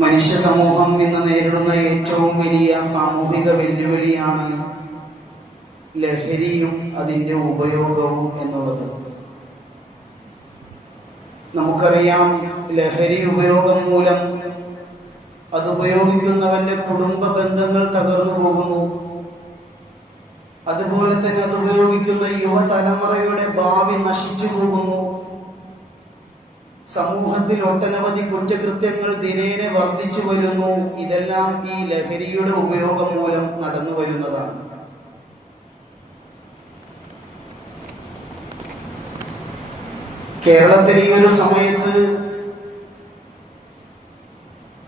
മനുഷ്യ സമൂഹം ഇന്ന് നേരിടുന്ന ഏറ്റവും വലിയ സാമൂഹിക വെല്ലുവിളിയാണ് ലഹരിയും അതിൻ്റെ ഉപയോഗവും എന്നുള്ളത്. നമുക്കറിയാം, ലഹരി ഉപയോഗം മൂലം അത് ഉപയോഗിക്കുന്നവന്റെ കുടുംബ ബന്ധങ്ങൾ തകർന്നു പോകുന്നു. അതുപോലെ തന്നെ അത് ഉപയോഗിക്കുന്ന യുവതലമുറയുടെ ഭാവി നശിച്ചു പോകുന്നു. സമൂഹത്തിൽ ഒട്ടനവധി കുറ്റകൃത്യങ്ങൾ ദിനേന വർദ്ധിച്ചു വരുന്നു. ഇതെല്ലാം ഈ ലഹരിയുടെ ഉപയോഗം മൂലം നടന്നു വരുന്നതാണ്. കേരളത്തിൽ ഈ ഒരു സമയത്ത്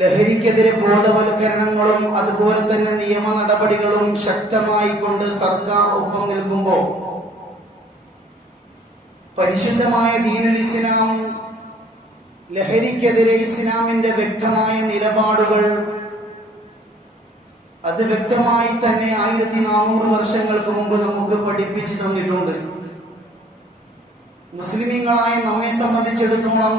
ലഹരിക്കെതിരെ ബോധവൽക്കരണങ്ങളും അതുപോലെ തന്നെ നിയമ നടപടികളും ശക്തമായി കൊണ്ട് സർക്കാർ ഒപ്പം നിൽക്കുമ്പോൾ പരിശുദ്ധമായ ദീനുൽ ഇസ്ലാം ലഹരിക്കെതിരെ ഇസ്ലാമിന്റെ വ്യക്തമായ നിലപാടുകൾ അത് വ്യക്തമായി തന്നെ 1400 വർഷങ്ങൾക്ക് മുമ്പ് നമുക്ക് പഠിപ്പിച്ചു തന്നിട്ടുണ്ട്. മുസ്ലിമീങ്ങളായ നമ്മെ സംബന്ധിച്ചിടത്തോളം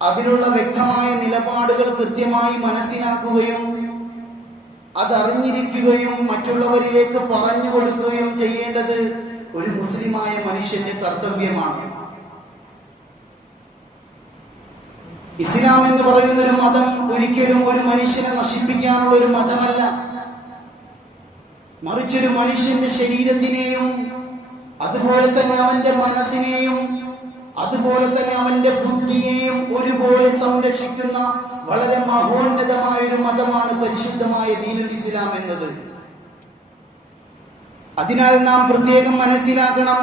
അതിലുള്ള വ്യക്തമായ നിലപാടുകൾ കൃത്യമായി മനസ്സിലാക്കുകയും അതറിഞ്ഞിരിക്കുകയും മറ്റുള്ളവരിലേക്ക് പറഞ്ഞു കൊടുക്കുകയും ചെയ്യേണ്ടത് ഒരു മുസ്ലിമായ മനുഷ്യന്റെ കർത്തവ്യമാണ്. ഇസ്ലാം എന്ന് പറയുന്ന ഒരു മതം ഒരിക്കലും ഒരു മനുഷ്യനെ നശിപ്പിക്കാനുള്ള ഒരു മതമല്ല. മറിച്ചൊരു മനുഷ്യന്റെ ശരീരത്തിനെയും അതുപോലെ തന്നെ അവന്റെ മനസ്സിനെയും അതുപോലെ തന്നെ അവന്റെ ബുദ്ധിയെയും ഒരുപോലെ സംരക്ഷിക്കുന്ന വളരെ മഹോന്നതമായ ഒരു മതമാണ് പരിശുദ്ധമായ ദീനുൽ ഇസ്ലാം എന്നത്. അതിനാൽ നാം പ്രത്യേകം മനസ്സിലാക്കണം,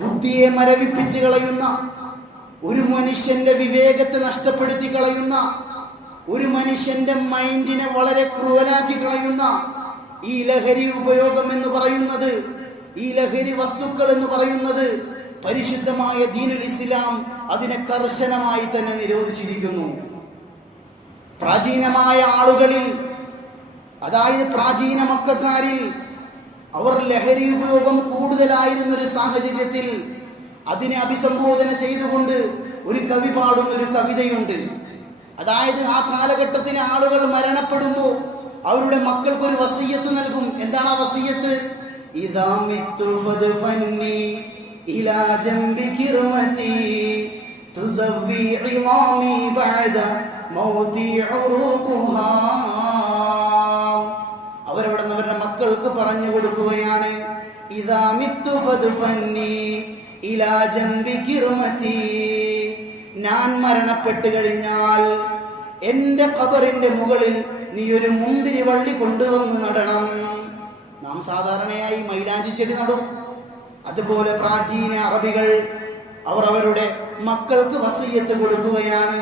ബുദ്ധിയെ മരവിപ്പിച്ച് കളയുന്ന, ഒരു മനുഷ്യന്റെ വിവേകത്തെ നഷ്ടപ്പെടുത്തി കളയുന്ന, ഒരു മനുഷ്യന്റെ മൈൻഡിനെ വളരെ ക്രൂരനാക്കി കളയുന്ന ഈ ലഹരി ഉപയോഗം എന്ന് പറയുന്നത്, ഈ ലഹരി വസ്തുക്കൾ എന്ന് പറയുന്നത് പരിശുദ്ധമായ ദീനുൽ ഇസ്ലാം അതിനെ കർശനമായി തന്നെ നിരോധിച്ചിരിക്കുന്നു. പ്രാചീനമായ ആളുകളിൽ, അതായത് പ്രാചീന മക്കക്കാരിൽ അവർ ലഹരി ഉപയോഗം കൂടുതലായിരുന്ന ഒരു സാഹചര്യത്തിൽ അതിനെ അഭിസംബോധന ചെയ്തുകൊണ്ട് ഒരു കവി പാടുന്ന ഒരു കവിതയുണ്ട്. അതായത് ആ കാലഘട്ടത്തിലെ ആളുകൾ മരണപ്പെടുമ്പോൾ അവരുടെ മക്കൾക്ക് ഒരു വസിയ്യത്ത് നൽകും. എന്താണ് ആ വസിയ്യത്ത്? ഇദാ മിത്തു ഫദ്ഫന്നി ഇലാ ജംബി കിർമതി തുസവ്വി ഇളാമി ബഅദ മൗതി ഉറൂഖുഹാ. അവരവിടെ അവരുടെ മക്കൾക്ക് പറഞ്ഞു കൊടുക്കുകയാണ്, ഇദാ മിത്തു ഫദ്ഫന്നി ഇലാ ജംബി കിർമതി, ഞാൻ മരണപ്പെട്ടു കഴിഞ്ഞാൽ എന്റെ ഖബറിന്റെ മുകളിൽ നീ ഒരു മുന്തിരി വള്ളി കൊണ്ടുവന്ന് നടണം. നാം സാധാരണയായി മൈലാഞ്ചി ചെടി നടും. അതുപോലെ പ്രാചീന അറബികൾ അവർ അവരുടെ മക്കൾക്ക് വസിയ്യത്ത് കൊടുക്കുകയാണ്,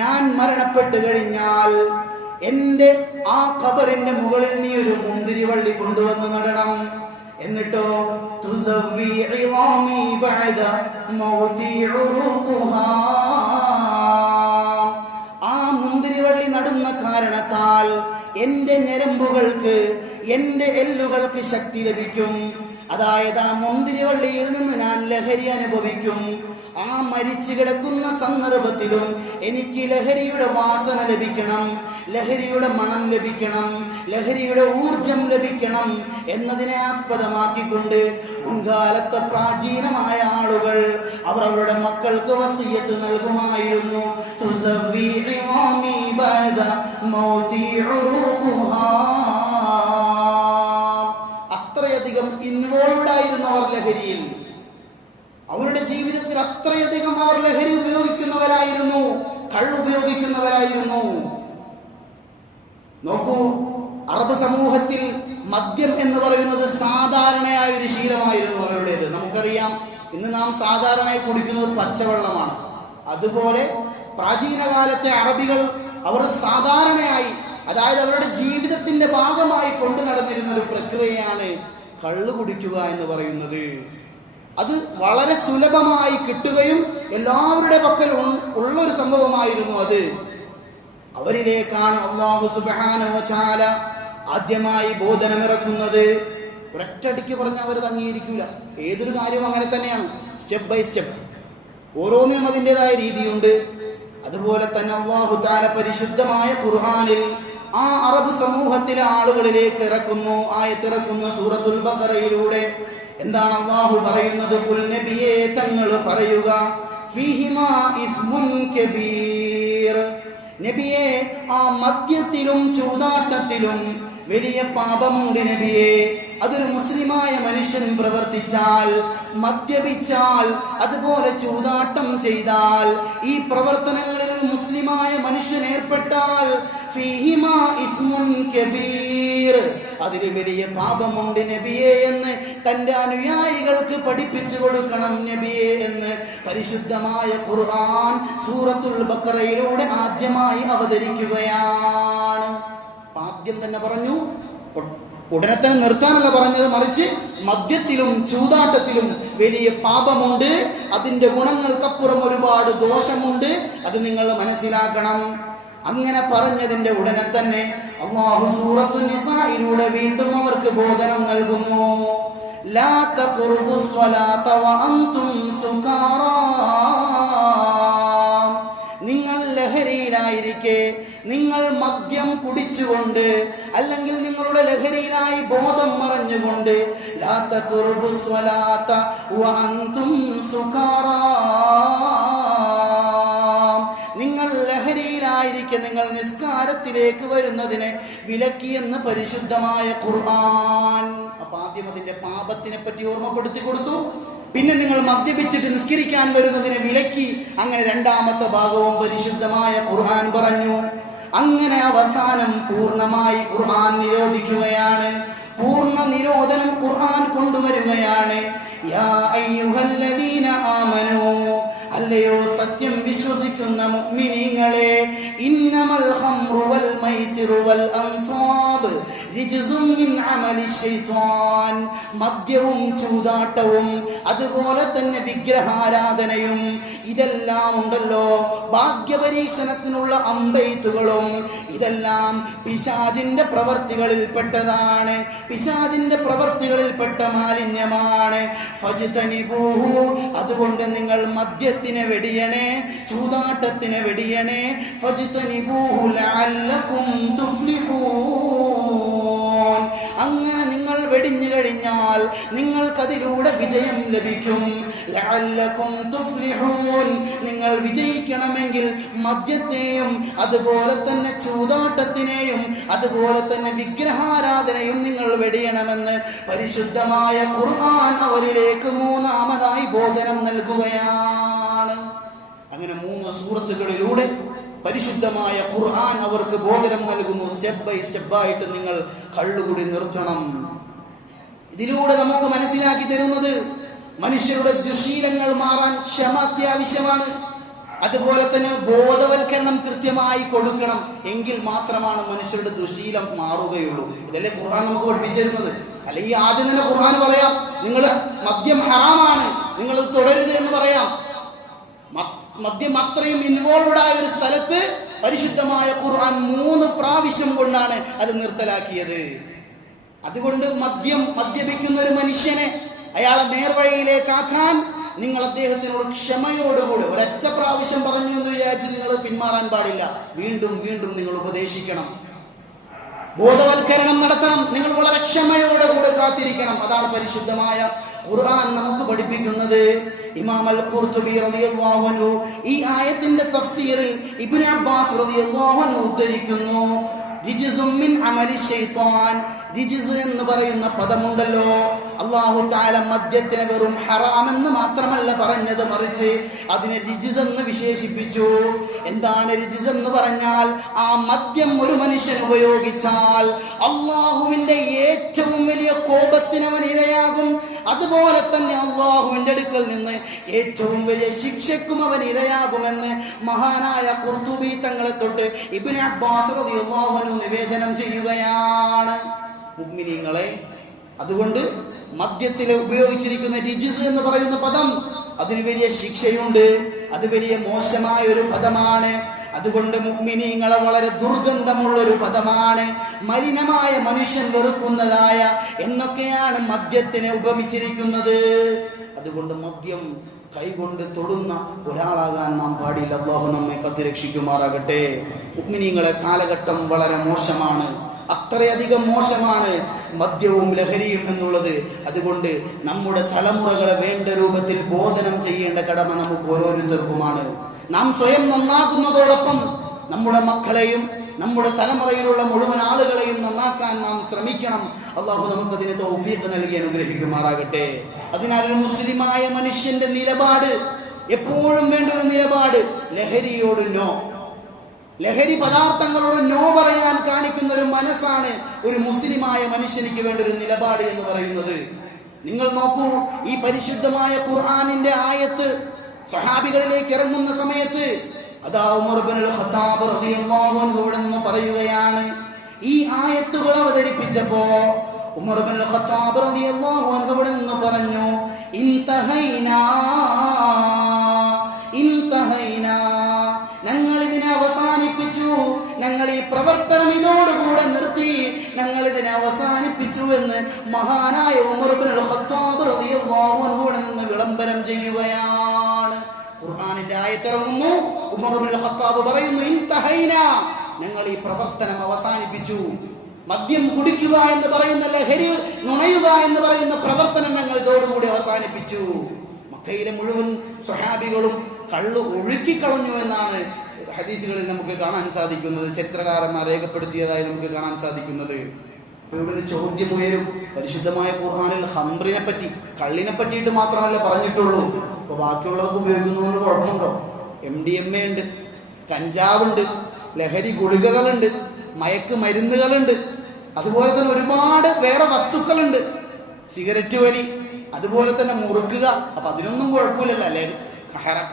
ഞാൻ മരണപ്പെട്ടു കഴിഞ്ഞാൽ എന്റെ ആ ഖബറിന്റെ മുകളിൽ നീ ഒരു മുന്തിരി വള്ളി കൊണ്ടുവന്ന് നടണം. എന്നിട്ടോ തുസവ്വി ഇളാമി ബഅദ മൗതി ഉറൂഖുഹാ, ആ മുന്തിരിവള്ളി നടുന്ന കാരണത്താൽ എന്റെ ഞരമ്പുകൾക്ക്, എന്റെ എല്ലുകൾക്ക് ശക്തി ലഭിക്കും. അതായത് ആ മുന്തിരിവള്ളിയിൽ നിന്ന് ഞാൻ ലഹരി അനുഭവിക്കും. ആ മരിച്ചു കിടക്കുന്ന സന്ദർഭത്തിലും എനിക്ക് ലഹരിയുടെ വാസന ലഭിക്കണം, ലഹരിയുടെ മണം ലഭിക്കണം, ലഹരിയുടെ ഊർജം ലഭിക്കണം എന്നതിനെ ആസ്പദമാക്കിക്കൊണ്ട് മുൻകാലത്തെ പ്രാചീനമായ ആളുകൾ അവർ അവരുടെ മക്കൾക്ക് വസിയ്യത്ത് നൽകുമായിരുന്നു. തുസവ്വി ഇളാമി ബഅദ മൗതി ഉറൂഖുഹാ. അത്രയധികം ഇൻവോൾവ്ഡ് ആയിരുന്നു അവർ ലഹരിയിൽ. അവരുടെ ജീവിതത്തിൽ അത്രയധികം അവർ ലഹരി ഉപയോഗിക്കുന്നവരായിരുന്നു, കള്ളുപയോഗിക്കുന്നവരായിരുന്നു. നോക്കൂ, അറബ് സമൂഹത്തിൽ മദ്യം എന്ന് പറയുന്നത് സാധാരണയായ ഒരു ശീലമായിരുന്നു അവരുടേത്. നമുക്കറിയാം, ഇന്ന് നാം സാധാരണയായി കുടിക്കുന്നത് പച്ചവെള്ളമാണ്. അതുപോലെ പ്രാചീന കാലത്തെ അറബികൾ അവർ സാധാരണയായി, അതായത് അവരുടെ ജീവിതത്തിന്റെ ഭാഗമായി കൊണ്ടു നടന്നിരുന്ന ഒരു പ്രക്രിയയാണ് കള്ളു കുടിക്കുക എന്ന് പറയുന്നത്. അത് വളരെ സുലഭമായി കിട്ടുകയും എല്ലാവരുടെ പക്കൽ ഉള്ളൊരു സംഭവമായിരുന്നു അത്. അവരിലേക്കാണ് അല്ലാഹു സുബ്ഹാനഹു വ തആല ആദ്യമായി ബോധനമിറക്കുന്നത്. ഒരൊറ്റടിക്ക് പറഞ്ഞ അവരത് അംഗീകരിക്കൂല. ഏതൊരു കാര്യവും അങ്ങനെ തന്നെയാണ്, സ്റ്റെപ്പ് ബൈ സ്റ്റെപ്പ്. ഓരോന്നിനും അതിൻ്റെതായ രീതിയുണ്ട്. അതുപോലെ തന്നെ അല്ലാഹു തആല പരിശുദ്ധമായ ഖുർആനിൽ ആ അറബ് സമൂഹത്തിലെ ആളുകളിലേക്ക് ഇറക്കുന്നു, ആയത്തിറക്കുന്നു സൂറത്തുൽ ബഖറയിലൂടെ. എന്താണ് അല്ലാഹു പറയുന്നത്? ഖുൽ നബിയേ, തങ്ങൾ പറയുക, ഫീഹിമാ ഇസ്മുൻ കബീർ, നബിയേ, ആ മദ്യത്തിലും ചൂതാട്ടത്തിലും വലിയ പാപമുണ്ട് നബിയേ. അതൊരു മുസ്ലിമായ മനുഷ്യൻ പ്രവർത്തിച്ചാൽ, മദ്യപിച്ചാൽ, അതുപോലെ ചൂതാട്ടം ചെയ്താൽ, ഈ പ്രവർത്തനങ്ങളിൽ ഒരു മുസ്ലിമായ മനുഷ്യൻ ഏർപ്പെട്ടാൽ, ഫീഹിമാ ഇസ്മുൻ കബീർ, അതിൽ വലിയ പാപമുണ്ട് നബിയേ എന്ന് തന്റെ അനുയായികൾക്ക് പഠിപ്പിച്ചു കൊടുക്കണം നബിയേ എന്ന് പരിശുദ്ധമായ ഖുർആൻ സൂറത്തുൽ ബഖറയിലൂടെ ആദ്യമായി അവതരിക്കുകയാണ്. ആദ്യം തന്നെ പറഞ്ഞു, ഉടനെ തന്നെ നിർത്താനല്ല പറഞ്ഞത്, മറിച്ച് മദ്യത്തിലും ചൂതാട്ടത്തിലും വലിയ പാപമുണ്ട്, അതിന്റെ ഗുണങ്ങൾക്കപ്പുറം ഒരുപാട് ദോഷമുണ്ട്, അത് നിങ്ങൾ മനസ്സിലാക്കണം. അങ്ങനെ പറഞ്ഞതിന്റെ ഉടനെ തന്നെ അല്ലാഹു സൂറത്തുൻ നിസായിലൂടെ വീണ്ടും അവർക്ക് ബോധനം നൽകുന്നു. ലാ തഖ്റബുസ് സ്വലാത വഅൻതും സുകാറാ, നിങ്ങൾ ലഹരിയിലായിരിക്കെ, നിങ്ങൾ മദ്യം കുടിച്ചുകൊണ്ട്, അല്ലെങ്കിൽ നിങ്ങളുടെ ലഹരിയിലായി ബോധം മറഞ്ഞുകൊണ്ട്, ലാ തഖ്റബുസ് സ്വലാത വഅൻതും സുകാറാ, നിങ്ങൾ ലഹരിയിലായിരിക്കെ നിങ്ങൾ നിസ്കാരത്തിലേക്ക് വരുന്നതിനെ വിലക്കിയെന്ന് പരിശുദ്ധമായ ഖുർആൻ. അപ്പൊ ആദ്യം അതിന്റെ പാപത്തിനെ പറ്റി ഓർമ്മപ്പെടുത്തി കൊടുത്തു. പിന്നെ നിങ്ങൾ മദ്യപിച്ചിട്ട് നിസ്കരിക്കാൻ വരുന്നതിനെ വിലക്കി. അങ്ങനെ രണ്ടാമത്തെ ഭാഗവും പരിശുദ്ധമായ ഖുർആൻ പറഞ്ഞു. അങ്ങനെ അവസാനം പൂർണ്ണമായി ഖുർആൻ നിരോധിക്കുകയാണ്. പൂർണ്ണ നിരോധനം ഖുർആൻ കൊണ്ടുവരികയാണ്. യാ അയ്യുഹല്ലദീന ആമനൂ, അല്ലയോ സത്യം വിശ്വസിക്കുന്ന മുഅ്മിനീങ്ങളെ, ഇന്നമൽ ഖംറു വൽ മൈസിറു വൽ അൻസാബ് റിജ്സും മിൻ അമലി ശൈത്താൻ, മദ്യവും ചൂതാട്ടവും അതുപോലെ തന്നെ വിഗ്രഹാരാധനയും ഇതെല്ലാം ഉണ്ടല്ലോ, ഭാഗ്യപരീക്ഷണത്തിനുള്ള അമ്പെയ്ത്തുകളും, ഇതെല്ലാം പിശാചിന്റെ പ്രവർത്തികളിൽ പെട്ടതാണ്, പിശാചിന്റെ പ്രവർത്തികളിൽപ്പെട്ട മാലിന്യമാണ്. ഫജ്തനിബൂഹു, അതുകൊണ്ട് നിങ്ങൾ മദ്യത്തിനെ വെടിയണേ, ചൂതാട്ടത്തിനെ വെടിയണേ. ഫജ്തനിബൂഹു ലഅല്ലകും തുഫ്ലിഹൂൻ, അങ്ങനെ നിങ്ങൾ വെടിഞ്ഞു കഴിഞ്ഞാൽ നിങ്ങൾക്കതിലൂടെ വിജയം ലഭിക്കും. ലഅല്ലകും തുഫ്ലിഹൂൻ, നിങ്ങൾ വിജയിക്കണമെങ്കിൽ മദ്യത്തെയും അതുപോലെ തന്നെ ചൂതാട്ടത്തിനെയും അതുപോലെ തന്നെ വിഗ്രഹാരാധനയും നിങ്ങൾ വെടിയണമെന്ന് പരിശുദ്ധമായ ഖുർആൻ അവരിലേക്ക് മൂന്നാമതായി ബോധനം നൽകുകയാണ്. അങ്ങനെ 3 സൂറത്തുകളിലൂടെ പരിശുദ്ധമായ ഖുർആൻ അവർക്ക് ബോധനം നൽകുന്നു. സ്റ്റെപ്പ് ബൈ സ്റ്റെപ്പായിട്ട് നിങ്ങൾ കള്ളുകുടി നിർത്തണം. ഇതിലൂടെ നമുക്ക് മനസ്സിലാക്കി തരുന്നത് മനുഷ്യരുടെ ദുശീലങ്ങൾ മാറാൻ ക്ഷമ അത്യാവശ്യമാണ്. അതുപോലെ തന്നെ ബോധവൽക്കരണം കൃത്യമായി കൊടുക്കണം. എങ്കിൽ മാത്രമാണ് മനുഷ്യരുടെ ദുശീലം മാറുകയുള്ളൂ. ഇതല്ലേ ഖുർആൻ നമുക്ക് പഠിപ്പിച്ചിരുന്നത്. അല്ലെങ്കിൽ ആദ്യം തന്നെ ഖുർആൻ പറയാം, നിങ്ങൾ മദ്യം ഹറാമാണ്, നിങ്ങൾ തുടരുത് എന്ന് പറയാം. മദ്യം അത്രയും ഇൻവോൾവ്ഡ് ആയ ഒരു സ്ഥലത്ത് പരിശുദ്ധമായ ഖുർആൻ 3 പ്രാവശ്യം കൊണ്ടാണ് അത് നിർത്തലാക്കിയത്. അതുകൊണ്ട് മദ്യപിക്കുന്ന ഒരു മനുഷ്യനെ അയാളെ നേർവഴിയിലേക്കാക്കാൻ നിങ്ങൾ അദ്ദേഹത്തിനോട് ക്ഷമയോടുകൂടി, ഒരൊറ്റ പ്രാവശ്യം പറഞ്ഞു എന്ന് വിചാരിച്ച് നിങ്ങൾ പിന്മാറാൻ പാടില്ല. വീണ്ടും വീണ്ടും നിങ്ങൾ ഉപദേശിക്കണം, ബോധവൽക്കരണം നടത്തണം. നിങ്ങൾ വളരെ ക്ഷമയോടുകൂടി കാത്തിരിക്കണം. അതാണ് പരിശുദ്ധമായ ഖുർആൻ നമുക്ക് പഠിപ്പിക്കുന്നത്. ഇമാം അൽ ഖുർതുബി റളിയല്ലാഹു അൻഹു ഈ ആയത്തിന്റെ തഫ്സീറിൽ ഇബ്നു അബ്ബാസ് റളിയല്ലാഹു അൻഹു ഉദ്ധരിക്കുന്നു, റിജ്സും മിൻ അമലി ശൈത്താൻ. റിജ്സ് എന്ന് പറയുന്ന പദമുണ്ടല്ലോ, അല്ലാഹു തആല മദ്യത്തിനെ വെറും ഹറാം എന്ന് മാത്രമല്ല പറഞ്ഞത്, മറിച്ച് അതിനെ റിജ്സ് എന്ന് വിശേഷിപ്പിച്ചു. എന്താണ് റിജ്സ് എന്ന് പറഞ്ഞാൽ, ആ മദ്യം ഒരു മനുഷ്യൻ ഉപയോഗിച്ചാൽ അല്ലാഹുവിന്റെ ഏറ്റവും വലിയ കോപത്തിന് അവൻ ഇരയാകും. അതുപോലെ തന്നെ അല്ലാഹുവിന്റെ അടുക്കൽ നിന്ന് ഏറ്റവും വലിയ ശിക്ഷയ്ക്കും അവൻ ഇരയാകുമെന്ന് മഹാനായ ഖുർതുബി തങ്ങളെ തൊട്ട് ഇബ്നു അബ്ബാസ് റളിയല്ലാഹു അൻഹു നിവേദനം ചെയ്യുകയാണ്. മുഅ്മിനീങ്ങളെ, അതുകൊണ്ട് മദ്യത്തിൽ ഉപയോഗിച്ചിരിക്കുന്ന റിജ്സ് എന്ന് പറയുന്ന പദം, അതിന് വലിയ ശിക്ഷയുണ്ട്. അത് വലിയ മോശമായ ഒരു പദമാണ്. അതുകൊണ്ട് മുഅ്മിനീങ്ങളെ വളരെ ദുർഗന്ധമുള്ള ഒരു പദമാണ്. മലിനമായ മനുഷ്യൻ വെറുക്കുന്നതായ എന്നൊക്കെയാണ് മദ്യത്തിനെ ഉപമിച്ചിരിക്കുന്നത്. അതുകൊണ്ട് മദ്യം കൈകൊണ്ട് തൊടുന്ന ഒരാളാകാൻ നാം പാടില്ല. അല്ലാഹു നമ്മെ കാത്തുരക്ഷിക്കുമാറാകട്ടെ. മുഅ്മിനീങ്ങളെ, കാലഘട്ടം വളരെ മോശമാണ്, അത്രയധികം മോശമാണ് മദ്യവും ലഹരിയും എന്നുള്ളത്. അതുകൊണ്ട് നമ്മുടെ തലമുറകളെ വേണ്ട രൂപത്തിൽ ബോധനം ചെയ്യേണ്ട കടമ നമുക്ക് ഓരോരുത്തർക്കുമാണ്. നാം സ്വയം നന്നാകുന്നതോടൊപ്പം നമ്മുടെ മക്കളെയും നമ്മുടെ തലമുറയിലുള്ള മുഴുവൻ ആളുകളെയും നന്നാക്കാൻ നാം ശ്രമിക്കണം. അള്ളാഹു നമുക്കതിന് തൗഫീഖ് നൽകി അനുഗ്രഹിക്കുമാറാകട്ടെ. അതിനാൽ ഒരു മുസ്ലിമായ മനുഷ്യന്റെ നിലപാട് എപ്പോഴും വേണ്ട ഒരു നിലപാട് ലഹരിയോട് നോ, ലഹരി പദാർത്ഥങ്ങളോട് നോ പറയാൻ കാണിക്കുന്ന ഒരു മനസ്സാണ് ഒരു മുസ്ലിമായ മനുഷ്യനിക്ക് വേണ്ട ഒരു നിലപാട് എന്ന് പറയുന്നത്. നിങ്ങൾ നോക്കൂ, ഈ പരിശുദ്ധമായ ഖുർആനിന്റെ ആയത്ത് സഹാബികളിലേക്ക് ഇറങ്ങുന്ന സമയത്ത് അതാ ഉമർ ഇബ്നുൽ ഖത്താബ് റളിയല്ലാഹു അൻഹു ഇവിടെ നിന്ന് പറയുകയാണ്. ഈ ആയത്തുകൾ അവതരിപ്പിച്ചപ്പോ ഉമർ ഇബ്നുൽ ഖത്താബ് റളിയല്ലാഹു അൻഹു ഇവിടെ നിന്ന് പറഞ്ഞു, ഇൻതഹൈനാ ഞങ്ങൾ ഇതിനെ അവസാനിപ്പിച്ചു, ഞങ്ങൾ ഈ പ്രവർത്തനം ഇതോടുകൂടെ നിർത്തി, ഞങ്ങൾ ഇതിനെ അവസാനിപ്പിച്ചു എന്ന് മഹാനായ ഉമർ ഇബ്നുൽ ഖത്താബ് റളിയല്ലാഹു അൻഹു ഇവിടെ നിന്ന് വിളംബരം ചെയ്യുകയാണ്. ഖുർആനിന്റെ ആയത്തിറങ്ങുന്നു, ഉമർ ഇബ്നുൽ ഖത്താബ് പറയുന്നു, ഇൻതഹൈന, ഞങ്ങൾ ഈ പ്രവർത്തനം അവസാനിപ്പിച്ചു. മദ്യം കുടിക്കുക എന്ന് പറയുന്ന, ലഹരി നുണയുക എന്ന് പറയുന്ന പ്രവർത്തനം ഞങ്ങൾ ഇതോടുകൂടി അവസാനിപ്പിച്ചു. മക്കയിലെ മുഴുവൻ സ്വഹാബികളും കള്ളു ഒഴുക്കിക്കളഞ്ഞു എന്നാണ് ഹദീസുകളിൽ നമുക്ക് കാണാൻ സാധിക്കുന്നത്, ചരിത്രകാരന്മാർ രേഖപ്പെടുത്തിയതായി നമുക്ക് കാണാൻ സാധിക്കുന്നത്. അപ്പൊ ഇവിടെ ഒരു ചോദ്യം ഉയരും. പരിശുദ്ധമായ ഖുർആനിൽ ഖംറിനെ പറ്റി, കള്ളിനെ പറ്റിയിട്ട് മാത്രമല്ല പറഞ്ഞിട്ടുള്ളൂ. അപ്പൊ ബാക്കിയുള്ളവർക്ക് ഉപയോഗിക്കുന്നതുകൊണ്ട് കുഴപ്പമുണ്ടോ? MDMA ഉണ്ട്, കഞ്ചാവുണ്ട്, ലഹരി ഗുളികകളുണ്ട്, മയക്ക് മരുന്നുകളുണ്ട്, അതുപോലെ തന്നെ ഒരുപാട് വേറെ വസ്തുക്കളുണ്ട്, സിഗരറ്റ് വലി, അതുപോലെ തന്നെ മുറുക്കുക. അപ്പൊ അതിനൊന്നും കുഴപ്പമില്ലല്ലോ അല്ലേ?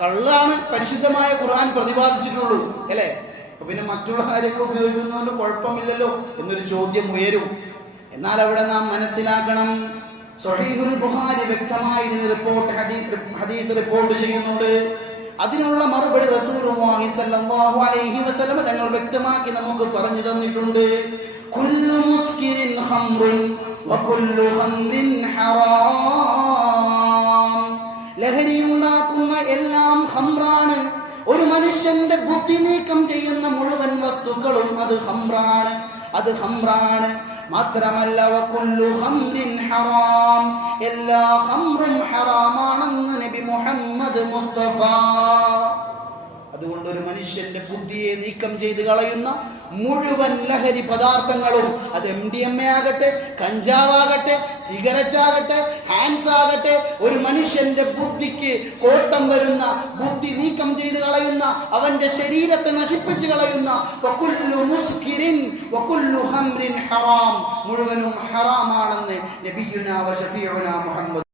കള്ളാണ് പരിശുദ്ധമായ ഖുർആൻ പ്രതിപാദിച്ചിട്ടുള്ളൂ അല്ലേ? അപ്പൊ പിന്നെ മറ്റുള്ള കാര്യങ്ങൾ ഉപയോഗിക്കുന്നതുകൊണ്ട് കുഴപ്പമില്ലല്ലോ എന്നൊരു ചോദ്യം ഉയരും. എന്നാൽ അവിടെ നാം മനസ്സിലാക്കണം, സ്വഹീഹുൽ ബുഖാരി വ്യക്തമായി ഹദീസ് റിപ്പോർട്ട് ചെയ്യുന്നുണ്ട്. അതിനുള്ള മറുപടി റസൂലുള്ളാഹി സ്വല്ലല്ലാഹു അലൈഹി വസല്ലം തങ്ങൾ വ്യക്തമാക്കി നമുക്ക് പറഞ്ഞു തന്നിട്ടുണ്ട്. കുല്ലു മുസ്കിരിൻ ഖംറുൻ വകുല്ലു ഖംറിൻ ഹറാം. ലഹരി ഉണ്ടാക്കുന്ന എല്ലാം ഖംറാണ്. ഒരു മനുഷ്യന്റെ ബുദ്ധി നീക്കം ചെയ്യുന്ന മുഴുവൻ വസ്തുക്കളും അത് ഖംറാണ്, അത് ഖംറാണ്. മാത്രമല്ല വകുല്ലു ഖംറിൻ ഹറാം, എല്ലാ ഖംറും ഹറാമാണെന്ന് നബി മുഹമ്മദ് മുസ്തഫ. അതുകൊണ്ട് ഒരു മനുഷ്യന്റെ ബുദ്ധിയെ നീക്കം ചെയ്ത് കളയുന്ന മുഴുവൻ ലഹരി പദാർത്ഥങ്ങളും, അത് MDMA ആകട്ടെ, കഞ്ചാവാകട്ടെ, സിഗരറ്റ് ആകട്ടെ, ഹാൻസ് ആകട്ടെ, ഒരു മനുഷ്യന്റെ ബുദ്ധിക്ക് കോട്ടം വരുന്ന, ബുദ്ധി നീക്കം ചെയ്ത് കളയുന്ന, അവന്റെ ശരീരത്തെ നശിപ്പിച്ച് കളയുന്ന വകുല്ലു മുസ്കിരിൻ വകുല്ലു ഖംറിൻ ഹറാം, മുഴുവനും ഹറാമാണെന്ന് നബിയുനാ വ ശഫീഉനാ മുഹമ്മദ്